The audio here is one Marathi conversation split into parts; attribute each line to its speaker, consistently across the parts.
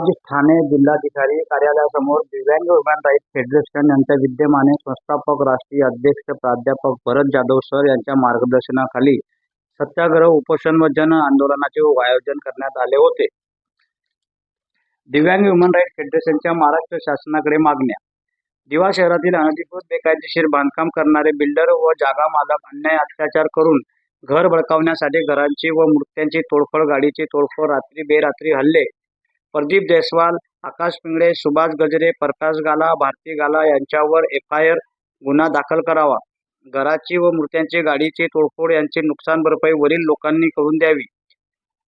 Speaker 1: आज ठाणे जिल्हाधिकारी कार्यालयासमोर दिव्यांग ह्युमन राईट फेडरेशन यांच्या विद्यमाने संस्थापक राष्ट्रीय अध्यक्ष प्राध्यापक भरत जाधव सर यांच्या मार्गदर्शनाखाली सत्याग्रह उपोषण व जन आंदोलनाचे आयोजन करण्यात आले होते. दिव्यांग ह्युमन राईट फेडरेशनच्या महाराष्ट्र शासनाकडे मागण्या. दिवा शहरातील अनधिकृत बेकायदेशीर बांधकाम करणारे बिल्डर व जागा मालक अन्याय अत्याचार करून घर बळकावण्यासाठी घरांची व मूर्त्यांची तोडफोड गाडीची तोडफोड रात्री बेरात्री हल्ले प्रदीप जयस्वाल आकाश पिंगळे सुभाष गजरे प्रकाश गाला भारती गाला यांच्यावर एफ आय आर गुन्हा दाखल करावा. घराची व मृत्यांची गाडीची तोडफोड यांची नुकसान भरपाई वरील लोकांनी करून द्यावी.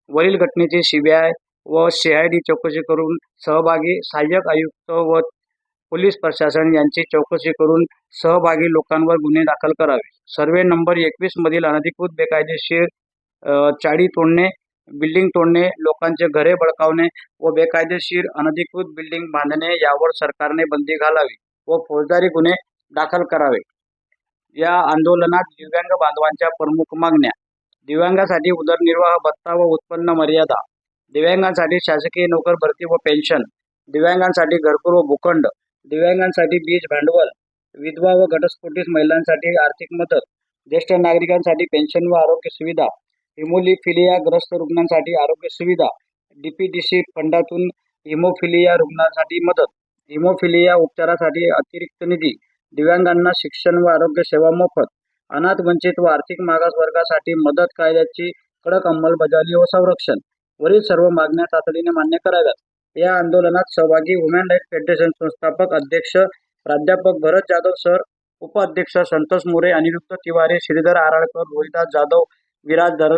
Speaker 1: वरील घटनेची सीबीआय व सीआयडी चौकशी करून सहभागी सहाय्यक आयुक्त व पोलीस प्रशासन यांची चौकशी करून सहभागी लोकांवर गुन्हे दाखल करावे. सर्वे नंबर एकवीस मधील अनधिकृत बेकायदेशीर चाळी तोडणे बिल्डिंग तोडणे लोकांचे घरे बळकावणे व बेकायदेशीर अनधिकृत बिल्डिंग बांधणे यावर सरकारने बंदी घालावी व फौजदारी गुन्हे दाखल करावे. या आंदोलनात दिव्यांग बांधवांच्या प्रमुख मागण्या दिव्यांगासाठी उदरनिर्वाह भत्ता व उत्पन्न मर्यादा दिव्यांगांसाठी शासकीय नोकर भरती व पेन्शन दिव्यांगांसाठी घरकुल व भूखंड दिव्यांगांसाठी बीज भांडवल विधवा व घटस्फोटीस महिलांसाठी आर्थिक मदत ज्येष्ठ नागरिकांसाठी पेन्शन व आरोग्य सुविधा हिमोलिफिलिया ग्रस्त रुग्णांसाठी आरोग्य सुविधा डीपीडीसी फंडातून हिमोफिलिया रुग्णांसाठी मदत हिमोफिलिया उपचारासाठी अतिरिक्त निधी दिव्यांगांना शिक्षण व आरोग्य सेवा मोफत अनाथ वंचित व आर्थिक मागास वर्गासाठी मदत कायद्याची कडक अंमलबजावणी व संरक्षण वरील सर्व मागण्या तातडीने मान्य कराव्यात. या आंदोलनात सहभागी वुमेन राईट्स फेडरेशन संस्थापक अध्यक्ष प्राध्यापक भरत जाधव सर उपाध्यक्ष संतोष मोरे अनिरुद्ध तिवारी श्रीधर आराळकर रोहिदास जाधव विराज दर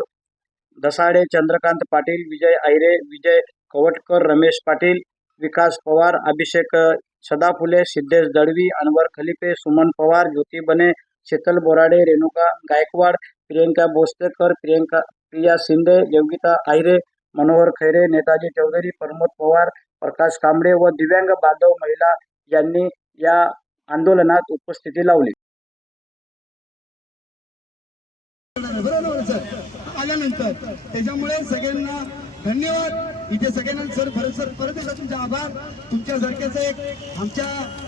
Speaker 1: दसाडे चंद्रकांत पाटील विजय आहिरे विजय कवटकर रमेश पाटील विकास पवार अभिषेक सदाफुले सिद्धेश दळवी अनवर खलिफे सुमन पवार ज्योती बने शीतल बोराडे रेणुका गायकवाड प्रियंका बोस्तेकर प्रियंका प्रिया शिंदे योगिता आहिरे मनोहर खैरे नेताजी चौधरी प्रमोद पवार प्रकाश कांबळे व दिव्यांग बांधव महिला यांनी या आंदोलनात उपस्थिती लावली.
Speaker 2: बरोबर सर. आल्यानंतर त्याच्यामुळे सगळ्यांना धन्यवाद. इथे सगळ्यांना सर परत सर परत एकदा तुमचे आभार. तुमच्यासारख्याच एक आमच्या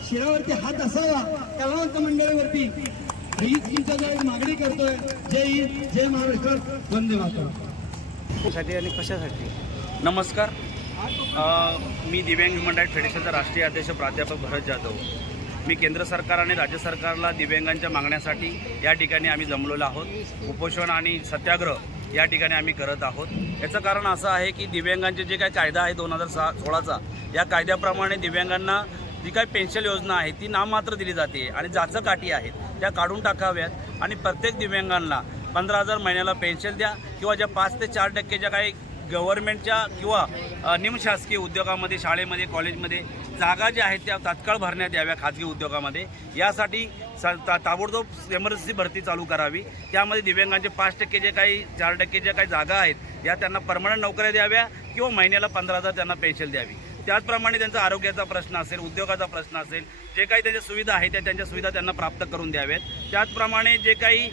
Speaker 2: शिरावरती हात असावा कलावंत मंडळावरती हीच तुमच्या मागणी करतोय. जय हिंद जय महाराष्ट्र. वंदे मातरम.
Speaker 1: साठी आणि कशासाठी?
Speaker 3: नमस्कार. मी दिव्यांग ह्युमन राईट फेडरेशनचा राष्ट्रीय अध्यक्ष प्राध्यापक भरत जाधव. मी केंद्र सरकार आणि राज्य सरकारला दिव्यांगांच्या मागण्यासाठी या ठिकाणी आम्ही जमलेलो आहोत. उपोषण आणि सत्याग्रह या ठिकाणी आम्ही करत आहोत. याचं कारण असं आहे की दिव्यांगांचे जे काही कायदा आहे दोन हजार सहा सोळाचा या कायद्याप्रमाणे दिव्यांगांना जी काही पेन्शन योजना आहे ती नाममात्र दिली जाते आणि जाचं काठी आहेत त्या काढून टाकाव्यात आणि प्रत्येक दिव्यांगांना पंधरा हजार महिन्याला पेन्शन द्या किंवा ज्या पाच ते चार टक्के ज्या काही गव्हर्नमेंटच्या किंवा निमशासकीय उद्योगामध्ये शाळेमध्ये कॉलेजमध्ये जागा ज्या आहेत त्या तात्काळ भरण्यात याव्या खाजगी उद्योगामध्ये. यासाठी स ता ताबडतोब एमर्जन्सी भरती चालू करावी. त्यामध्ये दिव्यांगांचे पाच टक्के जे काही चार टक्के ज्या काही जागा आहेत या त्यांना परमनंट नोकऱ्या द्याव्या किंवा महिन्याला पंधरा हजार त्यांना पेन्शन द्यावी. त्याचप्रमाणे त्यांचा आरोग्याचा प्रश्न असेल उद्योगाचा प्रश्न असेल जे काही त्यांच्या सुविधा आहेत त्या त्यांच्या सुविधा त्यांना प्राप्त करून द्याव्यात. त्याचप्रमाणे जे काही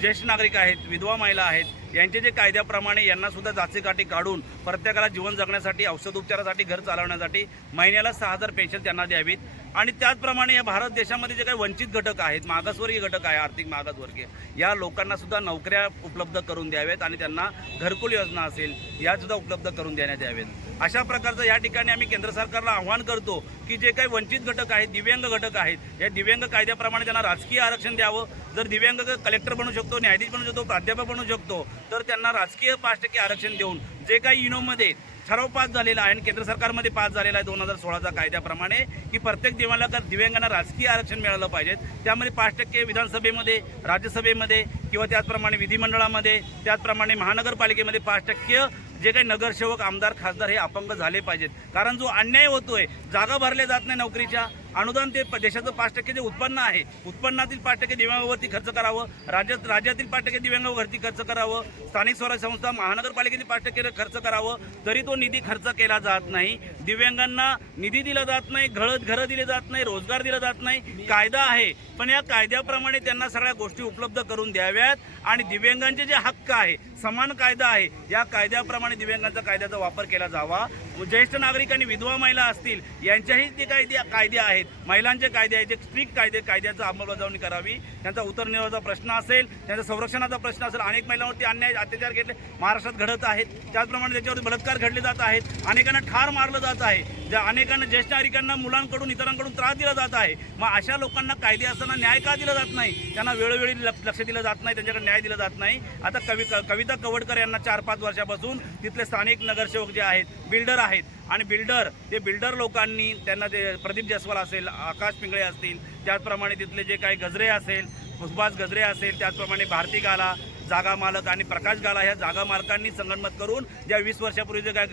Speaker 3: ज्येष्ठ नागरिक आहेत विधवा महिला आहेत यांचे जे कायद्याप्रमाणे यांनासुद्धा जाचेकाठी काढून प्रत्येकाला जीवन जगण्यासाठी औषधोपचारासाठी घर चालवण्यासाठी महिन्याला सहा हजार पेन्शन त्यांना द्यावीत. आणि त्याचप्रमाणे या भारत देशामध्ये जे काही वंचित घटक आहेत मागासवर्गीय घटक आहे आर्थिक मागासवर्गीय या लोकांनासुद्धा नोकऱ्या उपलब्ध करून द्याव्यात आणि त्यांना घरकुल योजना असेल यासुद्धा उपलब्ध करून देण्यात यावेत. अशा प्रकारचं या ठिकाणी आम्ही केंद्र सरकारला आव्हान करतो की जे काही वंचित घटक आहेत दिव्यांग घटक आहेत. या दिव्यांग कायद्याप्रमाणे त्यांना राजकीय आरक्षण द्यावं. जर दिव्यांग कलेक्टर बनू शकतो न्यायाधीश बनू शकतो प्राध्यापक बनू शकतो तर त्यांना राजकीय पाच टक्के आरक्षण देऊन जे काही युनोमध्ये ठराव पास झालेला आहे आणि केंद्र सरकारमध्ये पास झालेला आहे दोन हजार सोळाचा कायद्याप्रमाणे की प्रत्येक दिव्यांगाला दिव्यांगांना राजकीय आरक्षण मिळालं पाहिजे. त्यामध्ये पाच टक्के विधानसभेमध्ये राज्यसभेमध्ये किंवा त्याचप्रमाणे विधिमंडळामध्ये त्याचप्रमाणे महानगरपालिकेमध्ये पाच टक्के जे काही नगरसेवक आमदार खासदार हे अपंग झाले पाहिजेत. कारण जो अन्याय होतोय जागा भरल्या जात नाही नोकरीच्या. अनुदान ते देशाचं पाच टक्के जे उत्पन्न आहे उत्पन्नातील पाच टक्के दिव्यांगावरती खर्च करावं राज्यात राज्यातील पाच टक्के दिव्यांगावरती खर्च करावं स्थानिक स्वराज्य संस्था महानगरपालिकेतील पाच टक्के खर्च करावं तरी तो निधी खर्च केला जात नाही. दिव्यांगांना निधी दिला जात नाही घर घरं दिले जात नाही रोजगार दिला जात नाही. कायदा आहे पण या कायद्याप्रमाणे त्यांना सगळ्या गोष्टी उपलब्ध करून द्याव्यात आणि दिव्यांगांचे जे हक्क आहे समान कायदा आहे या कायद्याप्रमाणे दिव्यांगांचा कायद्याचा वापर केला जावा. ज्येष्ठ नागरिक आणि विधवा महिला असतील यांच्याही जे कायदे कायदे आहेत महिलांचे कायदे आहेत ते स्ट्रिक्ट कायदे कायद्याचं अंमलबजावणी करावी. त्यांचा उदरनिर्वाहाचा प्रश्न असेल त्यांचा संरक्षणाचा प्रश्न असेल अनेक महिलांवरती अन्याय अत्याचार घेतले महाराष्ट्रात घडत आहेत. त्याचप्रमाणे त्याच्यावरती बलात्कार घडले जात आहेत. अनेकांना ठार मारलं जात आहे. ज्या अनेकांना ज्येष्ठ नागरिकांना मुलांकडून इतरांकडून त्रास दिला जात आहे मग अशा लोकांना कायदे असताना न्याय का दिला जात नाही? त्यांना वेळोवेळी लक्ष लक्ष दिलं जात नाही त्यांच्याकडे न्याय दिला जात नाही. आता कवि क- कविता कवडकर यांना चार पाच वर्षापासून तिथले स्थानिक नगरसेवक जे आहेत बिल्डर आहेत. आणि बिल्डर ते बिल्डर लोकांनी त्यांना ते प्रदीप जयस्वाल असेल आकाश पिंगळे असतील त्याचप्रमाणे तिथले जे काही गजरे असेल सुभाष गजरे असेल त्याचप्रमाणे भारती गाला जागा मालक आणि प्रकाश गाला ह्या जागा मालकांनी संगणमत करून ज्या वीस वर्षापूर्वी जे काय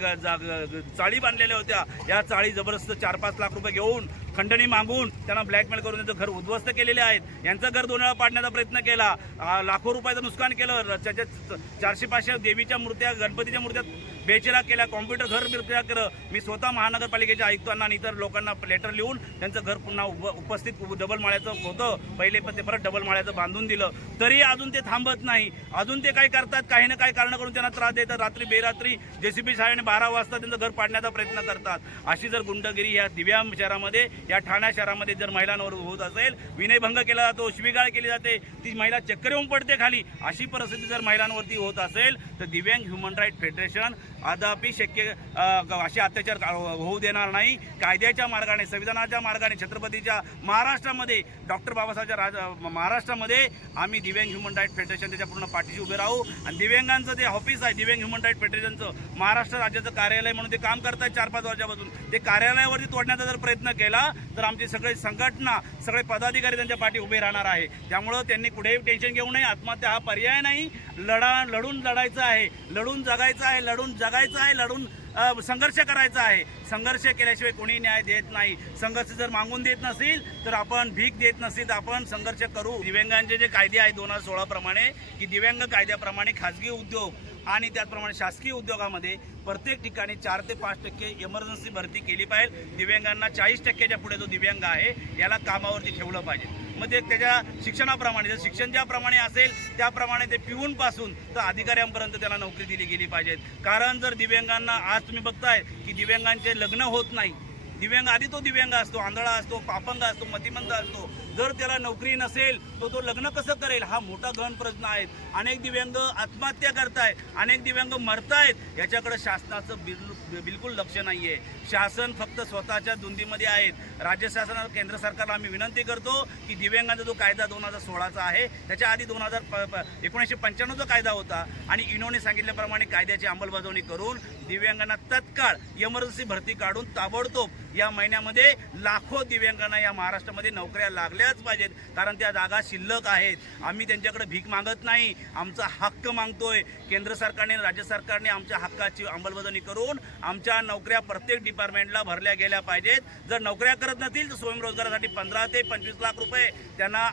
Speaker 3: चाळी बांधलेल्या होत्या या चाळी जबरदस्त चार पाच लाख रुपये घेऊन खंडणी मागून त्यांना ब्लॅकमेल करून त्यांचं घर उद्ध्वस्त केलेले आहेत. यांचं घर दोन वेळा पाडण्याचा प्रयत्न केला. लाखो रुपयाचं नुकसान केलं. त्याच्या चारशे पाचशे देवीच्या मूर्त्या गणपतीच्या मूर्त्या बेचेला केल्या कॉम्प्युटर घर बिरच्या केलं. मी स्वतः महानगरपालिकेच्या आयुक्तांना आणि इतर लोकांना लेटर लिहून त्यांचं घर पुन्हा उप उपस्थित डबल माळ्याचं होतं. पहिले पण ते परत डबल माळ्याचं बांधून दिलं. तरी अजून ते थांबत नाही. अजून ते काय करतात काही ना काही कारण करून त्यांना त्रास देतात. रात्री बेरात्री जेसीबी शाळेने बारा वाजता त्यांचं घर पाडण्याचा प्रयत्न करतात. अशी जर गुंडगिरी या दिव्या शहरामध्ये या ठाण्या शहरामध्ये जर महिलांवर होत असेल विनयभंग केला जातो शिवीगाळ केली जाते ती महिला चक्कर येऊन पडते खाली. अशी परिस्थिती जर महिलांवरती होत असेल तर दिव्यांग ह्युमन राईट फेडरेशन अद्यापि शक्य असे अत्याचार होऊ देणार नाही. कायद्याच्या मार्गाने संविधानाच्या मार्गाने छत्रपतीच्या महाराष्ट्रामध्ये डॉक्टर बाबासाहेबच्या राज महाराष्ट्रामध्ये आम्ही दिव्यांग ह्युमन राईट फेडरेशन त्याच्या पूर्ण पाठीशी उभे राहू. आणि दिव्यांगांचं जे ऑफिस आहे दिव्यांग ह्युमन राईट फेडरेशनचं महाराष्ट्र राज्याचं कार्यालय म्हणून ते काम करत आहे चार पाच वर्षापासून. ते कार्यालयावरती तोडण्याचा जर प्रयत्न केला तर आमची सगळे संघटना सगळे पदाधिकारी त्यांच्या पाठी उभे राहणार आहे. त्यामुळं त्यांनी कुठेही टेन्शन घेऊ नये. आत्महत्या हा पर्याय नाही. लढा लढून लढायचं आहे. लढून जगायचं आहे लढून जगायचं आहे लढून संघर्ष करायचा आहे. संघर्ष केल्याशिवाय कोणी न्याय देत नाही. संघर्ष जर मागून देत नसेल तर आपण भीक देत नसेल तर आपण संघर्ष करू. दिव्यांगांचे जे कायदे आहेत दोन हजार सोळाप्रमाणे की दिव्यांग कायद्याप्रमाणे खाजगी उद्योग आणि त्याचप्रमाणे शासकीय उद्योगामध्ये प्रत्येक ठिकाणी चार ते पाच टक्के इमर्जन्सी भरती केली पाहिजे. दिव्यांगांना चाळीस टक्क्याच्या पुढे जो दिव्यांग आहे याला कामावरती ठेवलं पाहिजे. मग ते त्याच्या शिक्षणाप्रमाणे जर शिक्षण ज्याप्रमाणे असेल त्याप्रमाणे ते पिऊनपासून तर अधिकाऱ्यांपर्यंत त्याला नोकरी दिली गेली पाहिजेत. कारण जर दिव्यांगांना आज तुम्ही बघताय की दिव्यांगांचे लग्न होत नाही दिव्यांग आधी तो दिव्यांग असतो आंधळा असतो पापंग असतो मतिमंद असतो. जर त्याला नोकरी नसेल तर तो लग्न कसं करेल? हा मोठा गहन प्रश्न आहे. अनेक दिव्यांग आत्महत्या करतायत अनेक दिव्यांग मरतायत. याच्याकडे शासनाचं बिल बिलकुल लक्ष नाही आहे शासन फक्त स्वतःच्या धुंदीमध्ये आहेत. राज्य शासनाला केंद्र सरकारला आम्ही विनंती करतो की दिव्यांगांचा जो कायदा दोन हजार सोळाचा आहे त्याच्या आधी दोन हजार प प एकोणीसशे पंच्याण्णवचा कायदा होता. आणि इनोने सांगितल्याप्रमाणे कायद्याची अंमलबजावणी करून दिव्यांगांना तत्काळ इमर्जन्सी भरती काढून ताबडतोब या महिन्यामध्ये लाखो दिव्यांगांना या महाराष्ट्रामध्ये नोकऱ्या लागल्याच पाहिजेत. कारण त्या जागा शिल्लक आहेत. आम्ही त्यांच्याकडे भीक मागत नाही. आमचा हक्क मागतोय. केंद्र सरकारने राज्य सरकारने आमच्या हक्काची अंमलबजावणी करून आमच्या नोकऱ्या प्रत्येक डिपार्टमेंटला भरल्या गेल्या पाहिजेत. जर नोकऱ्या करत नसतील तर स्वयंरोजगारासाठी पंधरा ते पंचवीस लाख रुपये त्यांना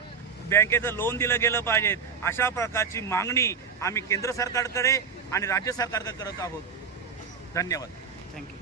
Speaker 3: बँकेचं लोन दिलं गेलं पाहिजेत. अशा प्रकारची मागणी आम्ही केंद्र सरकारकडे आणि राज्य सरकारकडे करत आहोत. धन्यवाद. थँक्यू